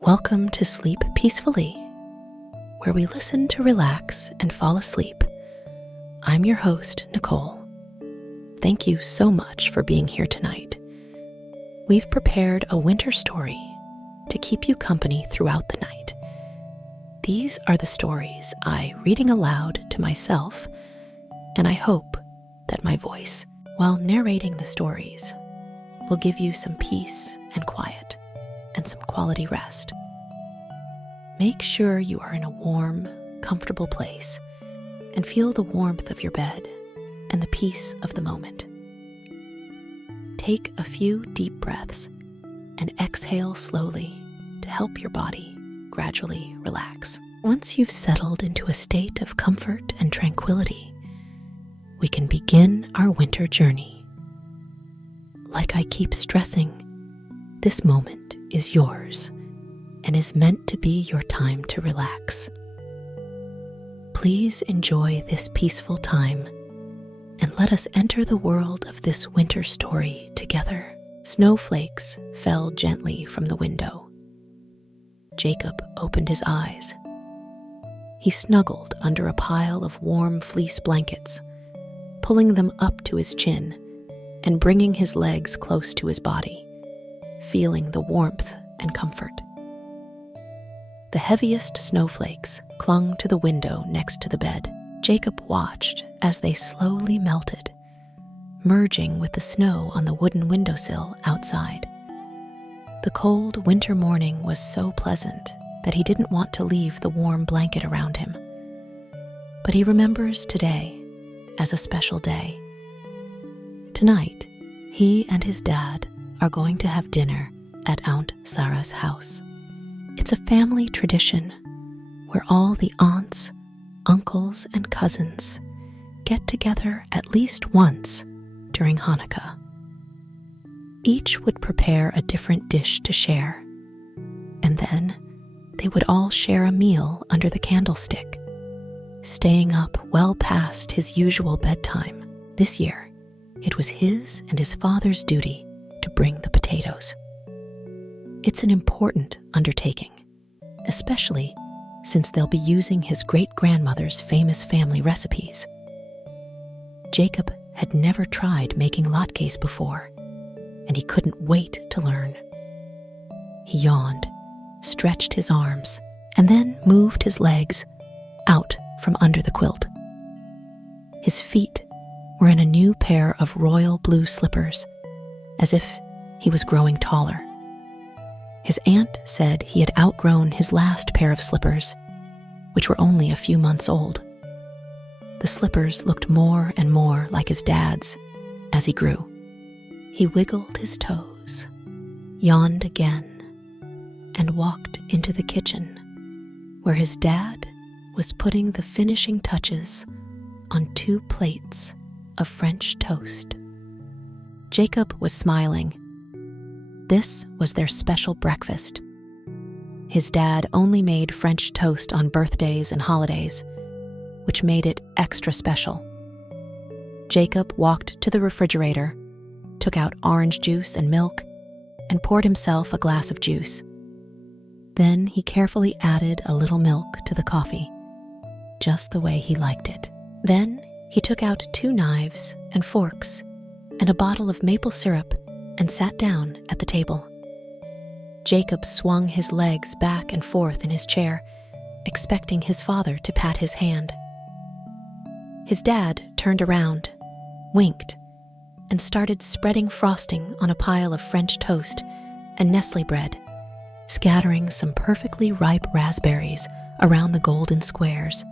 Welcome to Sleep Peacefully, where we listen to relax and fall asleep. I'm your host, Nicole. Thank you so much for being here tonight. We've prepared a winter story to keep you company throughout the night. These are the stories I reading aloud to myself, and I hope that my voice, while narrating the stories, will give you some peace and quiet and some quality rest. Make sure you are in a warm, comfortable place and feel the warmth of your bed and the peace of the moment. Take a few deep breaths and exhale slowly to help your body gradually relax. Once you've settled into a state of comfort and tranquility, we can begin our winter journey. Like I keep stressing, this moment is yours and is meant to be your time to relax. Please enjoy this peaceful time and let us enter the world of this winter story together. Snowflakes fell gently from the window. Jacob opened his eyes. He snuggled under a pile of warm fleece blankets, pulling them up to his chin and bringing his legs close to his body, feeling the warmth and comfort. The heaviest snowflakes clung to the window next to the bed. Jacob watched as they slowly melted, merging with the snow on the wooden windowsill outside. The cold winter morning was so pleasant that he didn't want to leave the warm blanket around him. But he remembers today as a special day. Tonight, he and his dad are going to have dinner at Aunt Sarah's house. It's a family tradition where all the aunts, uncles, and cousins get together at least once during Hanukkah. Each would prepare a different dish to share, and then they would all share a meal under the candlestick, staying up well past his usual bedtime. This year, it was his and his father's duty to bring the potatoes. It's an important undertaking, especially since they'll be using his great-grandmother's famous family recipes. Jacob had never tried making latkes before, and he couldn't wait to learn. He yawned, stretched his arms, and then moved his legs out from under the quilt. His feet were in a new pair of royal blue slippers, as if he was growing taller. His aunt said he had outgrown his last pair of slippers, which were only a few months old. The slippers looked more and more like his dad's as he grew. He wiggled his toes, yawned again, and walked into the kitchen, where his dad was putting the finishing touches on 2 plates of French toast. Jacob was smiling. This was their special breakfast. His dad only made French toast on birthdays and holidays, which made it extra special. Jacob walked to the refrigerator, took out orange juice and milk, and poured himself a glass of juice. Then he carefully added a little milk to the coffee, just the way he liked it. Then he took out 2 knives and forks and a bottle of maple syrup and sat down at the table. Jacob swung his legs back and forth in his chair, expecting his father to pat his hand. His dad turned around, winked, and started spreading frosting on a pile of French toast and Nestle bread, scattering some perfectly ripe raspberries around the golden squares.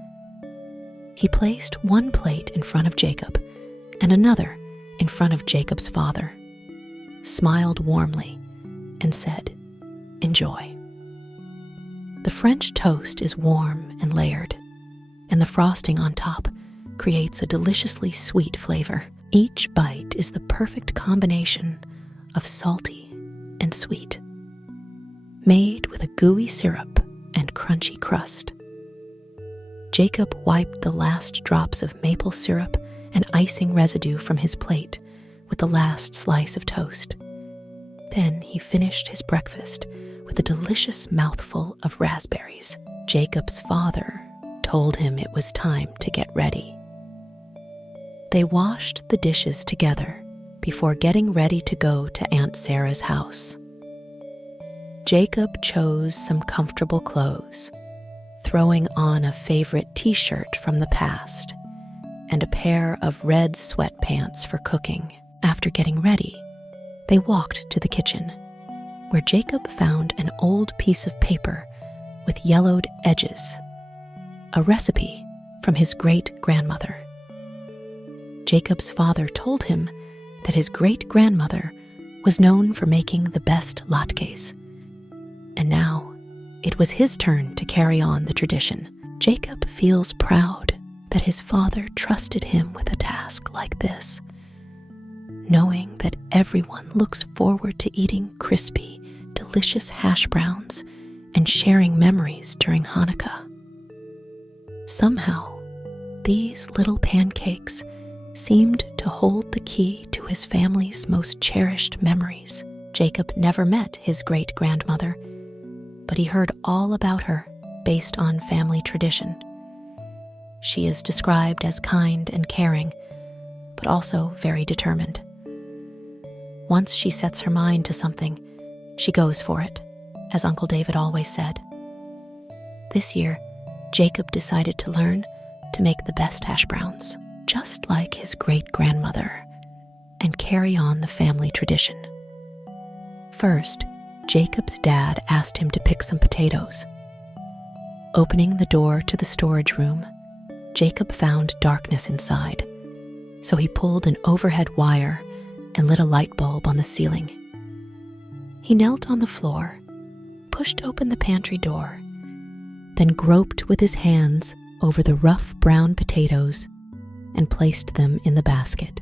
He placed 1 plate in front of Jacob and another in front of Jacob's father, smiled warmly, and said, "Enjoy." The French toast is warm and layered, and the frosting on top creates a deliciously sweet flavor. Each bite is the perfect combination of salty and sweet, made with a gooey syrup and crunchy crust. Jacob wiped the last drops of maple syrup and icing residue from his plate with the last slice of toast. Then he finished his breakfast with with a delicious mouthful of raspberries. Jacob's father told him it was time to get ready. They washed the dishes together before getting ready to go to Aunt Sarah's house. Jacob chose some comfortable clothes, throwing on a favorite t-shirt from the past and a pair of red sweatpants for cooking. After getting ready, they walked to the kitchen, where Jacob found an old piece of paper with yellowed edges, a recipe from his great-grandmother. Jacob's father told him that his great-grandmother was known for making the best latkes, and now it was his turn to carry on the tradition. Jacob feels proud that his father trusted him with a task like this, knowing that everyone looks forward to eating crispy, delicious hash browns and sharing memories during Hanukkah. Somehow, these little pancakes seemed to hold the key to his family's most cherished memories. Jacob never met his great-grandmother, but he heard all about her based on family tradition. She is described as kind and caring, but also very determined. Once she sets her mind to something, she goes for it, as Uncle David always said. This year, Jacob decided to learn to make the best hash browns, just like his great-grandmother, and carry on the family tradition. First, Jacob's dad asked him to pick some potatoes. Opening the door to the storage room, Jacob found darkness inside, so he pulled an overhead wire and lit a light bulb on the ceiling. He knelt on the floor, pushed open the pantry door, then groped with his hands over the rough brown potatoes and placed them in the basket.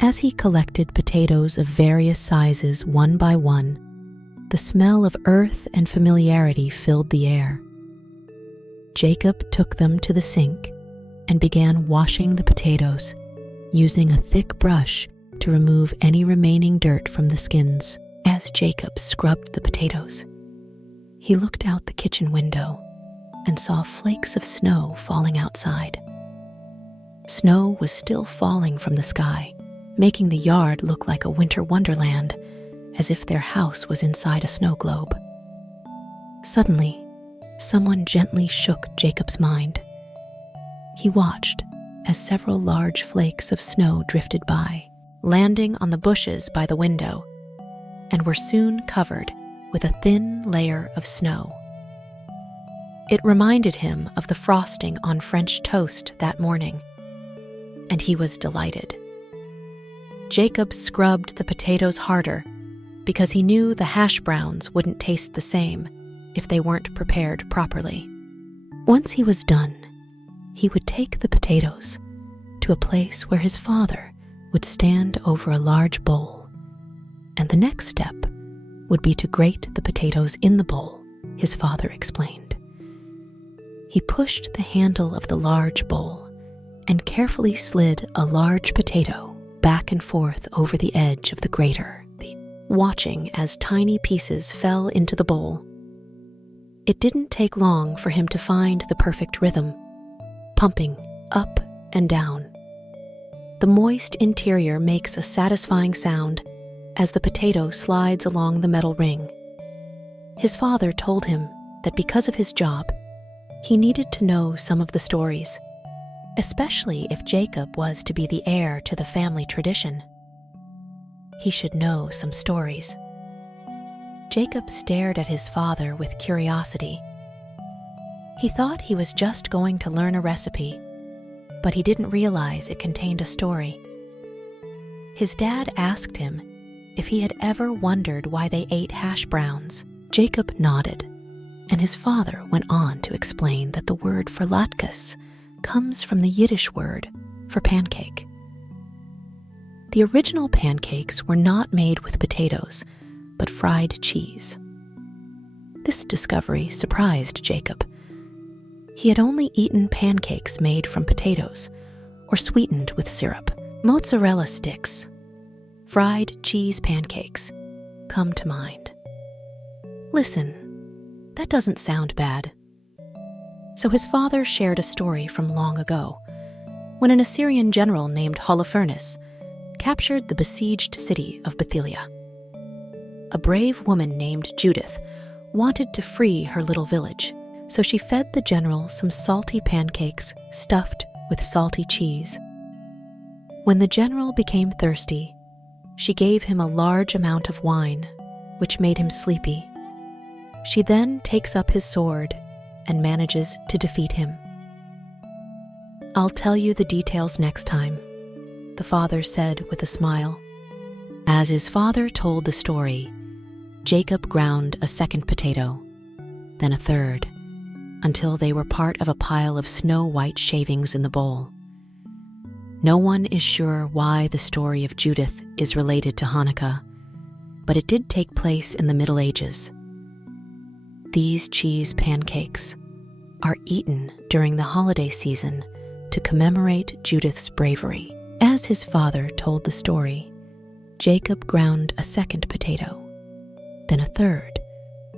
As he collected potatoes of various sizes one by one, the smell of earth and familiarity filled the air. Jacob took them to the sink and began washing the potatoes, using a thick brush to remove any remaining dirt from the skins. As Jacob scrubbed the potatoes, he looked out the kitchen window and saw flakes of snow falling outside. Snow was still falling from the sky, making the yard look like a winter wonderland, as if their house was inside a snow globe. Suddenly, someone gently shook Jacob's mind. He watched as several large flakes of snow drifted by, landing on the bushes by the window, and were soon covered with a thin layer of snow. It reminded him of the frosting on French toast that morning, and he was delighted. Jacob scrubbed the potatoes harder because he knew the hash browns wouldn't taste the same if they weren't prepared properly. Once he was done, he would take the potatoes to a place where his father would stand over a large bowl, and the next step would be to grate the potatoes in the bowl, his father explained. He pushed the handle of the large bowl and carefully slid a large potato back and forth over the edge of the grater, watching as tiny pieces fell into the bowl. It didn't take long for him to find the perfect rhythm, pumping up and down. The moist interior makes a satisfying sound as the potato slides along the metal ring. His father told him that because of his job, he needed to know some of the stories, especially if Jacob was to be the heir to the family tradition. He should know some stories. Jacob stared at his father with curiosity. He thought he was just going to learn a recipe, but he didn't realize it contained a story. His dad asked him if he had ever wondered why they ate hash browns. Jacob nodded, and his father went on to explain that the word for latkes comes from the Yiddish word for pancake. The original pancakes were not made with potatoes, but fried cheese. This discovery surprised Jacob. He had only eaten pancakes made from potatoes or sweetened with syrup. Mozzarella sticks, fried cheese pancakes come to mind. "Listen, that doesn't sound bad." So his father shared a story from long ago, when an Assyrian general named Holofernes captured the besieged city of Bethilia. A brave woman named Judith wanted to free her little village, so she fed the general some salty pancakes stuffed with salty cheese. When the general became thirsty, she gave him a large amount of wine, which made him sleepy. She then takes up his sword and manages to defeat him. "I'll tell you the details next time," the father said with a smile. As his father told the story, Jacob ground a second potato, then a third, until they were part of a pile of snow-white shavings in the bowl. No one is sure why the story of Judith is related to Hanukkah, but it did take place in the Middle Ages. These cheese pancakes are eaten during the holiday season to commemorate Judith's bravery. As his father told the story, Jacob ground a second potato, then a third,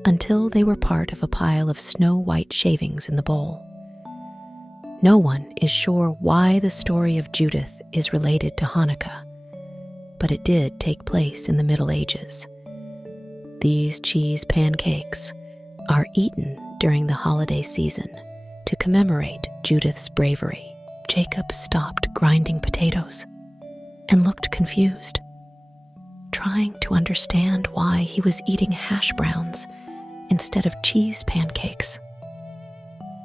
until they were part of a pile of snow-white shavings in the bowl. No one is sure why the story of Judith is related to Hanukkah, but it did take place in the Middle Ages. These cheese pancakes are eaten during the holiday season to commemorate Judith's bravery. Jacob stopped grinding potatoes and looked confused, trying to understand why he was eating hash browns instead of cheese pancakes.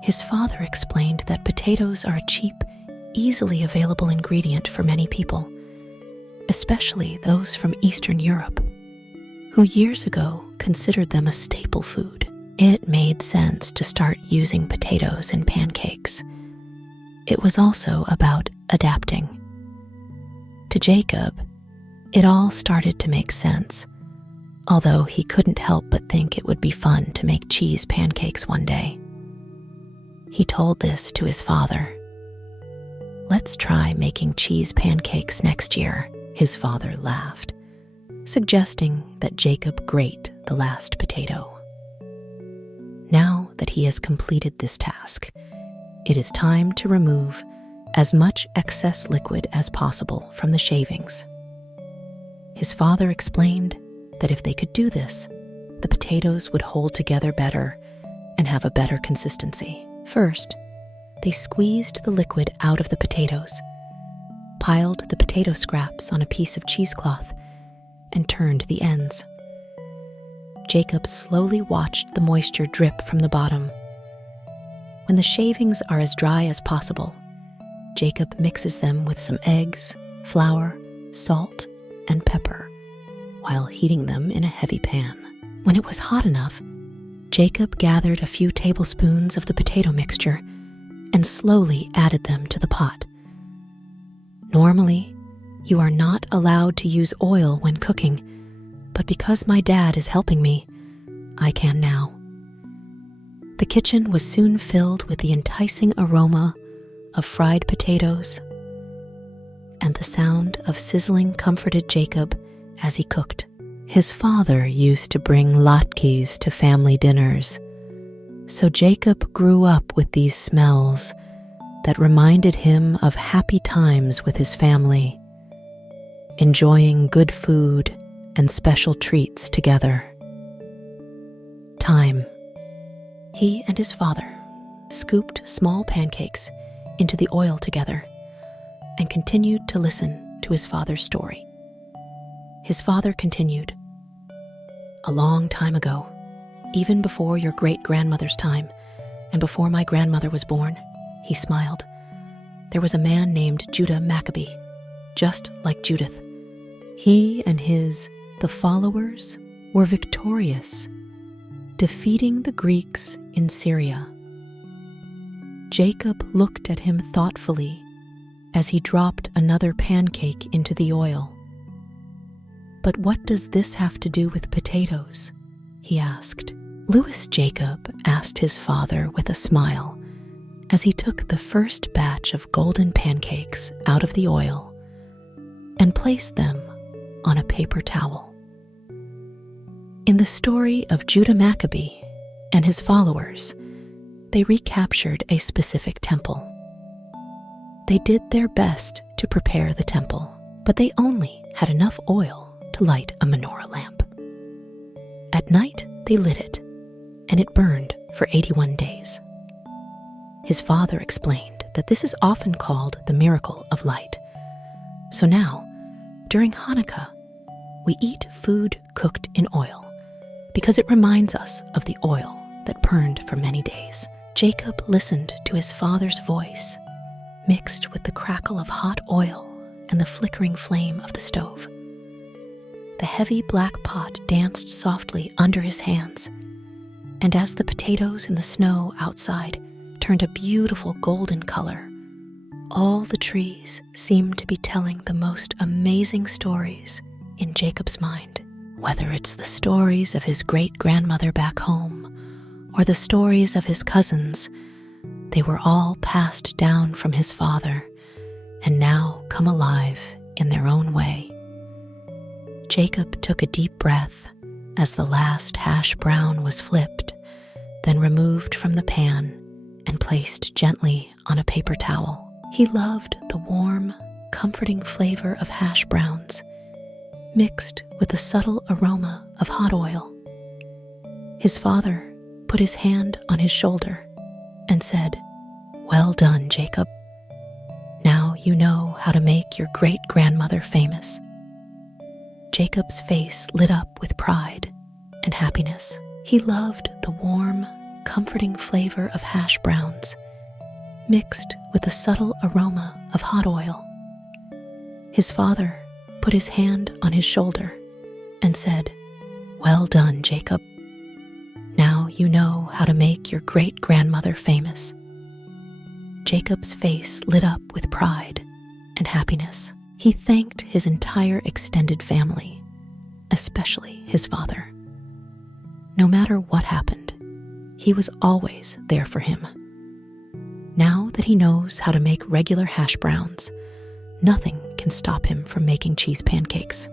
His father explained that potatoes are a cheap, easily available ingredient for many people, especially those from Eastern Europe, who years ago considered them a staple food. It made sense to start using potatoes in pancakes. It was also about adapting. To Jacob, it all started to make sense, although he couldn't help but think it would be fun to make cheese pancakes one day. He told this to his father. "Let's try making cheese pancakes next year," his father laughed, suggesting that Jacob grate the last potato. Now that he has completed this task, it is time to remove as much excess liquid as possible from the shavings. His father explained that if they could do this, the potatoes would hold together better and have a better consistency. First, they squeezed the liquid out of the potatoes, piled the potato scraps on a piece of cheesecloth, and turned the ends. Jacob slowly watched the moisture drip from the bottom. When the shavings are as dry as possible, Jacob mixes them with some eggs, flour, salt, and pepper, while heating them in a heavy pan. When it was hot enough, Jacob gathered a few tablespoons of the potato mixture and slowly added them to the pot. Normally, you are not allowed to use oil when cooking, but because my dad is helping me, I can now. The kitchen was soon filled with the enticing aroma of fried potatoes, and the sound of sizzling comforted Jacob as he cooked. His father used to bring latkes to family dinners, so Jacob grew up with these smells that reminded him of happy times with his family, enjoying good food and special treats together. Time. He and his father scooped small pancakes into the oil together and continued to listen to his father's story. His father continued, "A long time ago, even before your great-grandmother's time and before my grandmother was born," he smiled, "there was a man named Judah Maccabee, just like Judith. He and the followers were victorious, defeating the Greeks in Syria." Jacob looked at him thoughtfully as he dropped another pancake into the oil. "But what does this have to do with potatoes?" he asked. Louis Jacob asked his father with a smile as he took the first batch of golden pancakes out of the oil and placed them on a paper towel. In the story of Judah Maccabee and his followers, they recaptured a specific temple. They did their best to prepare the temple, but they only had enough oil to light a menorah lamp. At night, they lit it, and it burned for 81 days. His father explained that this is often called the miracle of light. So now, during Hanukkah, we eat food cooked in oil because it reminds us of the oil that burned for many days. Jacob listened to his father's voice, mixed with the crackle of hot oil and the flickering flame of the stove. The heavy black pot danced softly under his hands, and as the potatoes in the snow outside turned a beautiful golden color, all the trees seemed to be telling the most amazing stories in Jacob's mind. Whether it's the stories of his great-grandmother back home or the stories of his cousins, they were all passed down from his father and now come alive in their own way. Jacob took a deep breath as the last hash brown was flipped, then removed from the pan and placed gently on a paper towel. He loved the warm, comforting flavor of hash browns, mixed with the subtle aroma of hot oil. His father put his hand on his shoulder and said, "Well done, Jacob. Now you know how to make your great-grandmother famous." Jacob's face lit up with pride and happiness. He loved the warm, comforting flavor of hash browns, mixed with the subtle aroma of hot oil. His father put his hand on his shoulder and said, "Well done, Jacob. Now you know how to make your great-grandmother famous." Jacob's face lit up with pride and happiness. He thanked his entire extended family, especially his father. No matter what happened, he was always there for him. Now that he knows how to make regular hash browns, nothing can stop him from making cheese pancakes.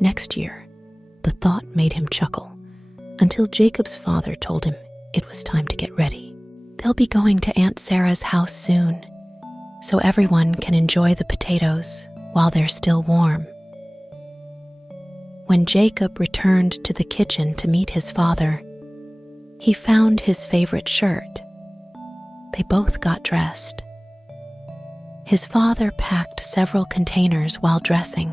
Next year, the thought made him chuckle until Jacob's father told him it was time to get ready. They'll be going to Aunt Sarah's house soon, so everyone can enjoy the potatoes while they're still warm. When Jacob returned to the kitchen to meet his father, he found his favorite shirt. They both got dressed. His father packed several containers while dressing.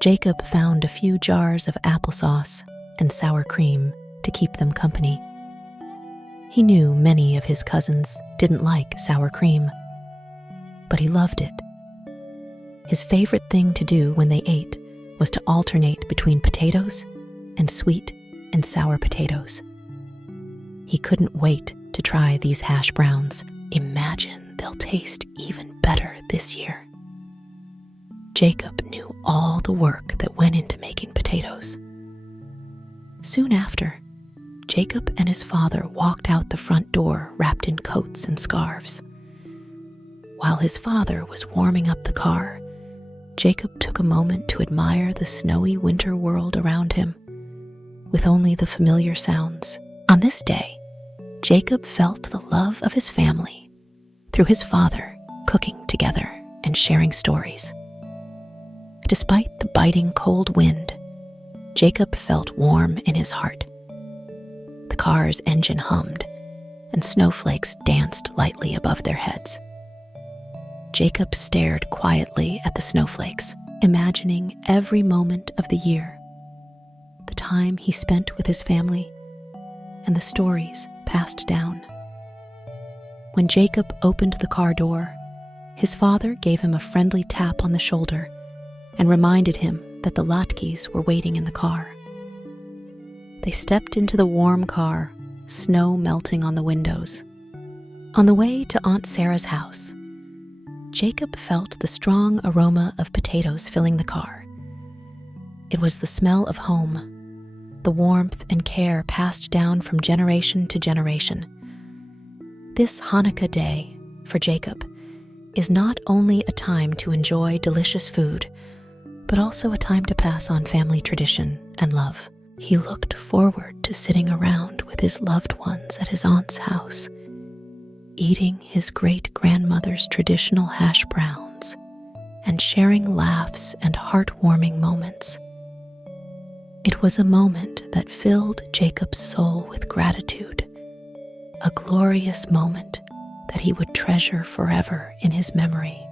Jacob found a few jars of applesauce and sour cream to keep them company. He knew many of his cousins didn't like sour cream, but he loved it. His favorite thing to do when they ate was to alternate between potatoes and sweet and sour potatoes. He couldn't wait to try these hash browns. Imagine they'll taste even better this year. Jacob knew all the work that went into making potatoes. Soon after, Jacob and his father walked out the front door wrapped in coats and scarves. While his father was warming up the car, Jacob took a moment to admire the snowy winter world around him, with only the familiar sounds. On this day, Jacob felt the love of his family through his father cooking together and sharing stories. Despite the biting cold wind, Jacob felt warm in his heart. The car's engine hummed, and snowflakes danced lightly above their heads. Jacob stared quietly at the snowflakes, imagining every moment of the year, the time he spent with his family, and the stories passed down. When Jacob opened the car door, his father gave him a friendly tap on the shoulder and reminded him that the latkes were waiting in the car. They stepped into the warm car, snow melting on the windows. On the way to Aunt Sarah's house, Jacob felt the strong aroma of potatoes filling the car. It was the smell of home, the warmth and care passed down from generation to generation. This Hanukkah day, for Jacob, is not only a time to enjoy delicious food, but also a time to pass on family tradition and love. He looked forward to sitting around with his loved ones at his aunt's house, eating his great-grandmother's traditional hash browns and sharing laughs and heartwarming moments. It was a moment that filled Jacob's soul with gratitude, a glorious moment that he would treasure forever in his memory.